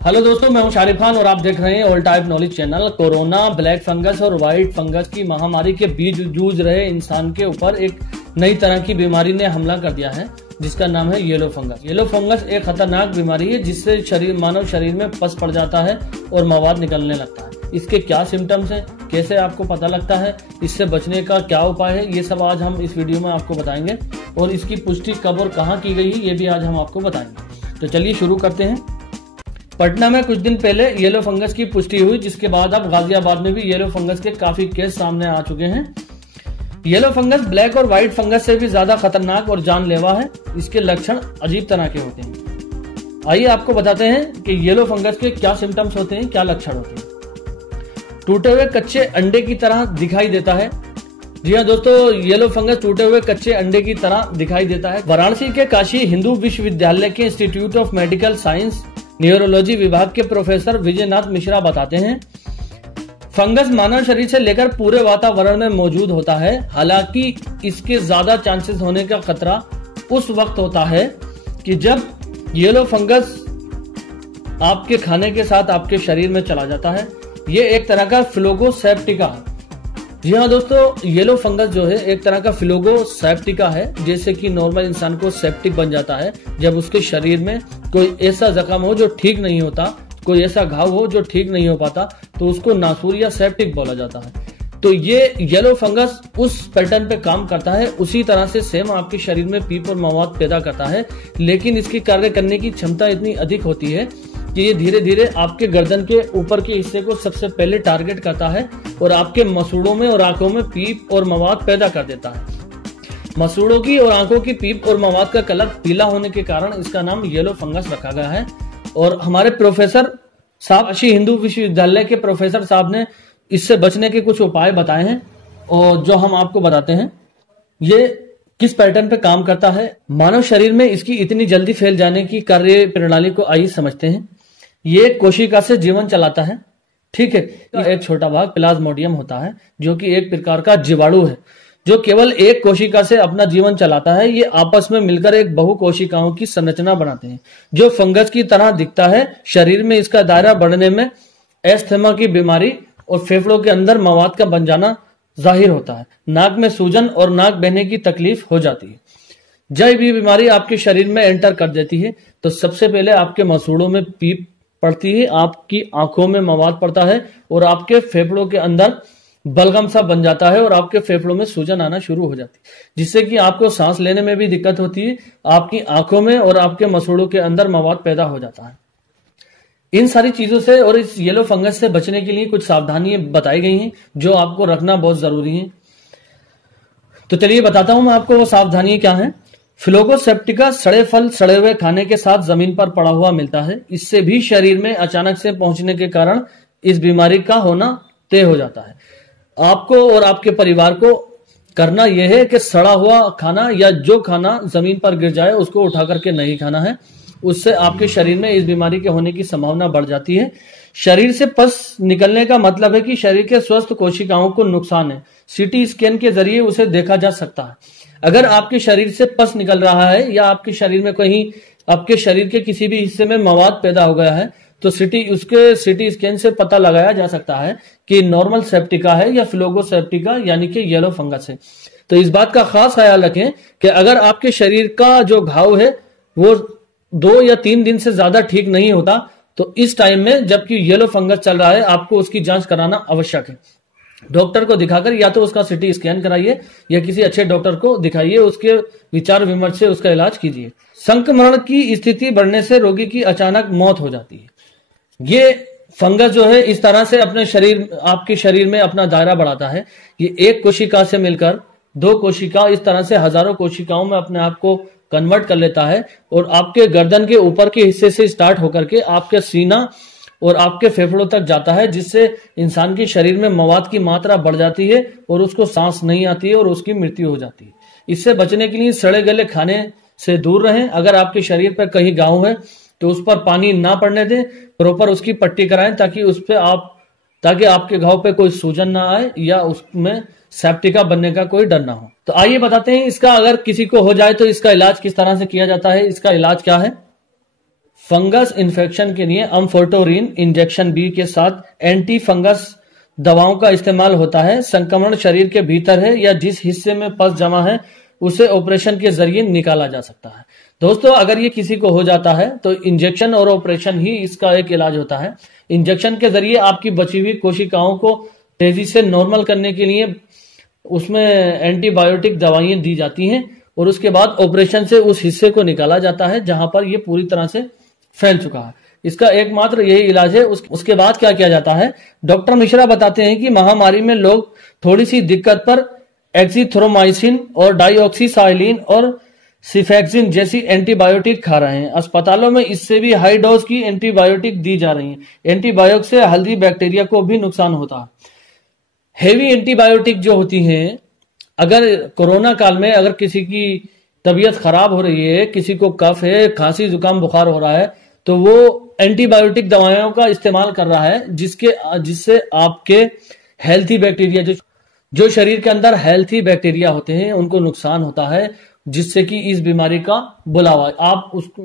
Hello दोस्तों, मैं हूं शारिफ खान और आप देख रहे हैं all type knowledge channel. Corona, black fungus और व्हाइट फंगस की महामारी के बीच जूझ रहे इंसान के ऊपर एक नई तरह की बीमारी ने हमला कर दिया है जिसका नाम है येलो फंगस। येलो फंगस एक खतरनाक बीमारी है जिससे मानव शरीर में पस पड़ जाता है और मवाद निकलने लगता है। इसके क्या सिम्टम्स हैं, कैसे आपको पता लगता है, इससे बचने का क्या उपाय है, ये सब आज हम इस वीडियो में आपको बताएंगे और इसकी पुष्टि कब और कहाँ की गई है ये भी आज हम आपको बताएंगे। तो चलिए शुरू करते हैं। पटना में कुछ दिन पहले येलो फंगस की पुष्टि हुई, जिसके बाद अब गाजियाबाद में भी येलो फंगस के काफी केस सामने आ चुके हैं। येलो फंगस ब्लैक और व्हाइट फंगस से भी ज्यादा खतरनाक और जानलेवा है। इसके लक्षण अजीब तरह के होते हैं। आइए आपको बताते हैं कि येलो फंगस के क्या सिम्टम्स होते हैं, क्या लक्षण होते हैं। टूटे हुए कच्चे अंडे की तरह दिखाई देता है। जी हाँ दोस्तों, येलो फंगस टूटे हुए कच्चे अंडे की तरह दिखाई देता है। वाराणसी के काशी हिंदू विश्वविद्यालय के institute of medical science neurology विभाग के प्रोफेसर विजयनाथ मिश्रा बताते हैं, फंगस मानव शरीर से लेकर पूरे वातावरण में मौजूद होता है। हालांकि इसके ज्यादा चांसेस होने का खतरा उस वक्त होता है कि जब येलो फंगस आपके खाने के साथ आपके शरीर में चला जाता है। ये एक तरह का फिलोगोसेप्टिका है। जी हाँ दोस्तों, येलो फंगस जो है एक तरह का फिलोगोसेप्टिका है। जैसे कि नॉर्मल इंसान को सेप्टिक बन जाता है जब उसके शरीर में कोई ऐसा जख्म हो जो ठीक नहीं होता, कोई ऐसा घाव हो जो ठीक नहीं हो पाता, तो उसको नासूर या सेप्टिक बोला जाता है। तो ये येलो फंगस उस पैटर्न पे काम करता है। उसी तरह से सेम आपके शरीर में पीप और मवाद पैदा करता है, लेकिन इसकी कार्य करने की क्षमता इतनी अधिक होती है कि ये धीरे धीरे आपके गर्दन के ऊपर के हिस्से को सबसे पहले टारगेट करता है और आपके मसूड़ों में और आंखों में पीप और मवाद पैदा कर देता है। मसूड़ों की और आंखों की पीप और मवाद का कलर पीला होने के कारण इसका नाम येलो फंगस रखा गया है। और हमारे प्रोफेसर साहब, काशी हिंदू विश्वविद्यालय के प्रोफेसर साहब ने इससे बचने के कुछ उपाय बताए हैं और जो हम आपको बताते हैं। ये किस पैटर्न पे काम करता है, मानव शरीर में इसकी इतनी जल्दी फैल जाने की कार्य प्रणाली को आइए समझते हैं। ये कोशिका से जीवन चलाता है, ठीक है। एक छोटा भाग प्लाज्मोडियम होता है जो कि एक प्रकार का जीवाणु है जो केवल एक कोशिका से अपना जीवन चलाता है। ये आपस में मिलकर एक बहु कोशिकाओं की संरचना बनाते हैं जो फंगस की तरह दिखता है। शरीर में इसका दायरा बढ़ने में एस्थमा की बीमारी और फेफड़ों के अंदर मवाद का बन जाना जाहिर होता है। नाक में सूजन और नाक बहने की तकलीफ हो जाती है। जब ये बीमारी आपके शरीर में एंटर कर देती है तो सबसे पहले आपके मसूड़ों में पीप पड़ती है, आपकी आंखों में मवाद पड़ता है और आपके फेफड़ों के अंदर बलगम सा बन जाता है और आपके फेफड़ों में सूजन आना शुरू हो जाती है, जिससे कि आपको सांस लेने में भी दिक्कत होती है। आपकी आंखों में और आपके मसूड़ों के अंदर मवाद पैदा हो जाता है। इन सारी चीजों से और इस येलो फंगस से बचने के लिए कुछ सावधानियां बताई गई हैं जो आपको रखना बहुत जरूरी है। तो चलिए बताता हूं मैं आपको वो सावधानियां क्या हैं। फिलोगोसेप्टिका सड़े फल सड़े हुए खाने के साथ जमीन पर पड़ा हुआ मिलता है। इससे भी शरीर में अचानक से पहुंचने के कारण इस बीमारी का होना तय हो जाता है। आपको और आपके परिवार को करना यह है कि सड़ा हुआ खाना या जो खाना जमीन पर गिर जाए उसको उठा करके नहीं खाना है। उससे आपके शरीर में इस बीमारी के होने की संभावना बढ़ जाती है। शरीर से पस निकलने का मतलब है कि शरीर के स्वस्थ कोशिकाओं को नुकसान है। सीटी स्कैन के जरिए उसे देखा जा सकता है। अगर आपके शरीर से पस निकल रहा है या आपके शरीर में कहीं आपके शरीर के किसी भी हिस्से में मवाद पैदा हो गया है तो सीटी स्कैन से पता लगाया जा सकता है कि नॉर्मल सेप्टिका है या फिलोगोसेप्टिका यानी कि येलो फंगस है। तो इस बात का खास ख्याल रखें कि अगर आपके शरीर का जो घाव है वो 2 या 3 दिन से ज्यादा ठीक नहीं होता तो इस टाइम में जबकि येलो फंगस चल रहा है आपको उसकी जांच कराना आवश्यक है। डॉक्टर को दिखाकर या तो उसका सीटी स्कैन कराइए या किसी अच्छे डॉक्टर को दिखाइए, उसके विचार विमर्श से उसका इलाज कीजिए। संक्रमण की स्थिति बढ़ने से रोगी की अचानक मौत हो जाती है। ये फंगस जो है इस तरह से आपके शरीर में अपना दायरा बढ़ाता है। ये एक कोशिका से मिलकर 2 कोशिका, इस तरह से हजारों कोशिकाओं में अपने आप को कन्वर्ट कर लेता है और आपके गर्दन के ऊपर के हिस्से से स्टार्ट होकर के आपके सीना और आपके फेफड़ों तक जाता है, जिससे इंसान के शरीर में मवाद की मात्रा बढ़ जाती है और उसको सांस नहीं आती है और उसकी मृत्यु हो जाती है। इससे बचने के लिए सड़े गले खाने से दूर रहें। अगर आपके शरीर पर कहीं घाव है तो उस पर पानी ना पड़ने दें, प्रॉपर उसकी पट्टी कराएं ताकि आपके घाव पे कोई सूजन ना आए या उसमें सेप्टिका बनने का कोई डर ना हो। तो आइए बताते हैं इसका अगर किसी को हो जाए तो इसका इलाज किस तरह से किया जाता है। इसका इलाज क्या है। फंगस इन्फेक्शन के लिए अम्फोटेरिन इंजेक्शन बी के साथ एंटी फंगस दवाओं का इस्तेमाल होता है। संक्रमण शरीर के भीतर है या जिस हिस्से में पस जमा है उसे ऑपरेशन के जरिए निकाला जा सकता है। दोस्तों, अगर ये किसी को हो जाता है तो इंजेक्शन और ऑपरेशन ही इसका एक इलाज होता है। इंजेक्शन के जरिए आपकी बची हुई कोशिकाओं को तेजी से नॉर्मल करने के लिए उसमें एंटीबायोटिक दवाइयां दी जाती हैं और उसके बाद ऑपरेशन से उस हिस्से को निकाला जाता है जहां पर ये पूरी तरह से फैल चुका है। इसका एकमात्र यही इलाज है। उसके बाद क्या किया जाता है, डॉक्टर मिश्रा बताते हैं कि महामारी में लोग थोड़ी सी दिक्कत पर एजिथ्रोमाइसिन और डाइऑक्सीसाइलिन और सिफेक्सिन जैसी एंटीबायोटिक खा रहे हैं। अस्पतालों में इससे भी हाई डोज की एंटीबायोटिक दी जा रही है। एंटीबायोटिक से हेल्दी बैक्टीरिया को भी नुकसान होता है। हेवी एंटीबायोटिक जो होती हैं, अगर कोरोना काल में अगर किसी की तबीयत खराब हो रही है, किसी को कफ है, खांसी जुकाम बुखार हो रहा है, तो वो एंटीबायोटिक दवाइयों का इस्तेमाल कर रहा है जिससे आपके हेल्थी बैक्टीरिया जो शरीर के अंदर हेल्थी बैक्टीरिया होते हैं उनको नुकसान होता है, जिससे कि इस बीमारी का बुलावा आप उसको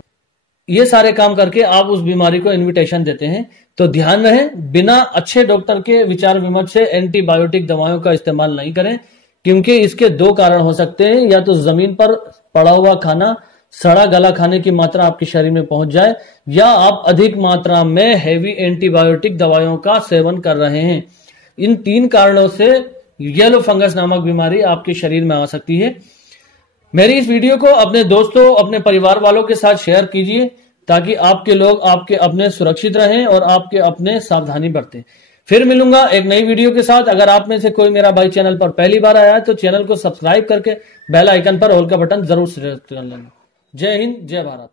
ये सारे काम करके आप उस बीमारी को इन्विटेशन देते हैं। तो ध्यान रहे, बिना अच्छे डॉक्टर के विचार विमर्श से एंटीबायोटिक दवाओं का इस्तेमाल नहीं करें, क्योंकि इसके दो कारण हो सकते हैं। या तो जमीन पर पड़ा हुआ खाना, सड़ा गला खाने की मात्रा आपके शरीर में पहुंच जाए, या आप अधिक मात्रा में हेवी एंटीबायोटिक दवाइयों का सेवन कर रहे हैं। इन तीन कारणों से येलो फंगस नामक बीमारी आपके शरीर में आ सकती है। मेरी इस वीडियो को अपने दोस्तों, अपने परिवार वालों के साथ शेयर कीजिए ताकि आपके लोग आपके अपने सुरक्षित रहें और आपके अपने सावधानी बरतें। फिर मिलूंगा एक नई वीडियो के साथ। अगर आप में से कोई मेरा भाई चैनल पर पहली बार आया है तो चैनल को सब्सक्राइब करके बेल आइकन पर ऑल का बटन जरूर सेलेक्ट कर लेना। जय हिंद, जय भारत।